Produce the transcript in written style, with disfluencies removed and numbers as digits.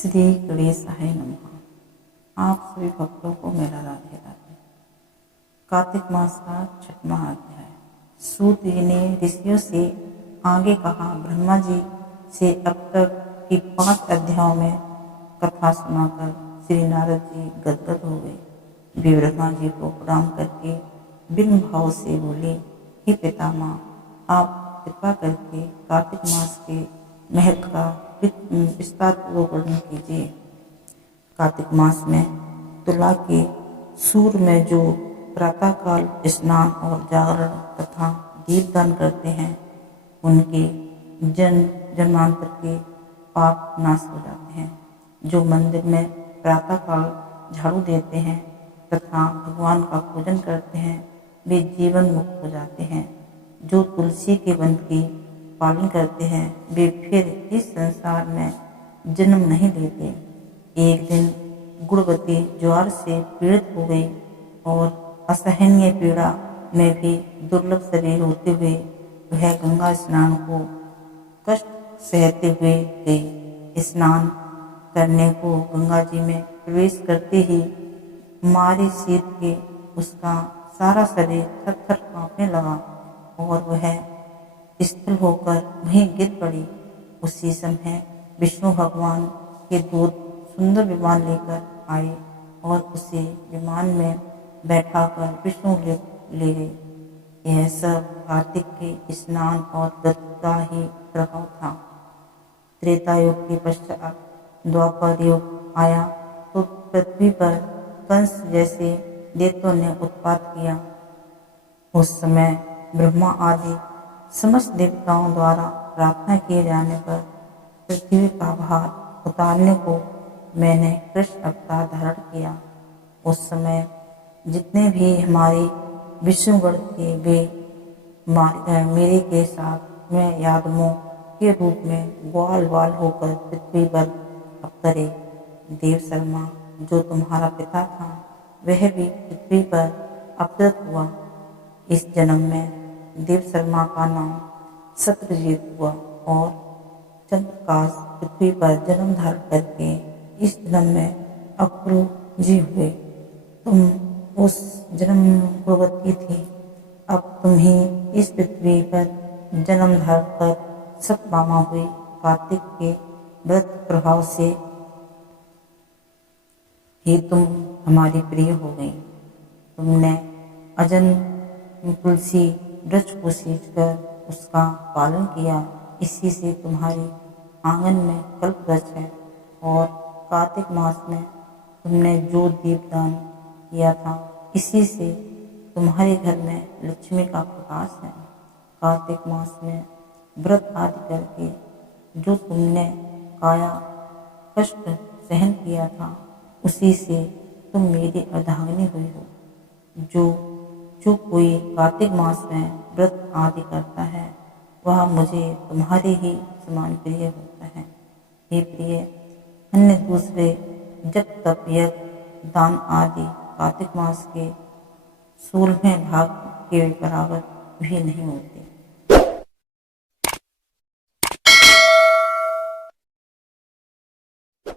श्री गणेशाय नमः। आप सभी भक्तों को मेरा राधे राधे। कार्तिक मास का 6वां अध्याय। सूत जी ने ऋषियों से आगे कहा, ब्रह्मा जी से अब तक की 5 अध्यायों में कथा सुनाकर श्री नारद जी गदगद हो गए। वे ब्रह्मा जी को प्रणाम करके बिन भाव से बोले, हे पितामह, आप कृपा करके कार्तिक मास के महत्व का विस्तार पूर्वक वर्णन कीजिए। कार्तिक मास में तुला के सूर्य में जो प्रातःकाल स्नान और जागरण तथा दीपदान करते हैं, उनके जन्मांतर के पाप नाश हो जाते हैं। जो मंदिर में प्रातःकाल झाड़ू देते हैं तथा भगवान का पूजन करते हैं, वे जीवन मुक्त हो जाते हैं। जो तुलसी के वन की पालन करते हैं, वे फिर इस संसार में जन्म नहीं लेते। एक दिन गुणवती ज्वर से पीड़ित हो गई और असहनीय पीड़ा में भी दुर्लभ शरीर होते हुए वह गंगा स्नान को कष्ट सहते हुए गई। स्नान करने को गंगा जी में प्रवेश करते ही मारे शीत के उसका सारा शरीर थर-थर कांपने लगा और वह स्थल होकर वहीं गिर पड़ी। उसी समय विष्णु भगवान के दूत सुंदर विमान लेकर आए और उसे विमान में बैठाकर विष्णु ले गए। यह सब कार्तिक के स्नान और व्रत का ही प्रभाव था। त्रेता युग के पश्चात द्वापर युग आया तो पृथ्वी पर कंस जैसे दैत्यों ने उत्पात किया। उस समय ब्रह्मा आदि समस्त देवताओं द्वारा प्रार्थना किए जाने पर पृथ्वी का भार उतारने को मैंने कृष्ण अवतार धारण किया। उस समय जितने भी हमारे विष्णुगण थे, वे मेरे के साथ में यादवों के रूप में ग्वाल वाल होकर पृथ्वी पर अवतरे। देव शर्मा जो तुम्हारा पिता था, वह भी पृथ्वी पर अवतरित हुआ। इस जन्म में देव शर्मा का नाम सत्यजीत हुआ और चंद्रकाश पृथ्वी पर जन्म धारण करके इस जन्म में अक्रू जी हुए। तुम उस जन्म गुणवती थी, अब तुम ही इस पृथ्वी पर जन्म धारण कर सतभामा हुई। कार्तिक के व्रत प्रभाव से ही तुम हमारी प्रिय हो गई। तुमने अजन तुलसी वृक्ष को सींचकर उसका पालन किया। इसी से तुम्हारे आंगन में कल्प वृक्ष है और कार्तिक मास में तुमने जो दीपदान किया था, इसी से तुम्हारे घर में लक्ष्मी का प्रकाश है। कार्तिक मास में व्रत आदि करके जो तुमने काया कष्ट सहन किया था, उसी से तुम मेरी अर्धांगिनी हुई हो। जो कोई कार्तिक मास में व्रत आदि करता है, वह मुझे तुम्हारे ही समान प्रिय होता है। हे प्रिय, अन्य दूसरे जब तप यज्ञ दान आदि कार्तिक मास के 16वें भाग के बराबर भी नहीं होते।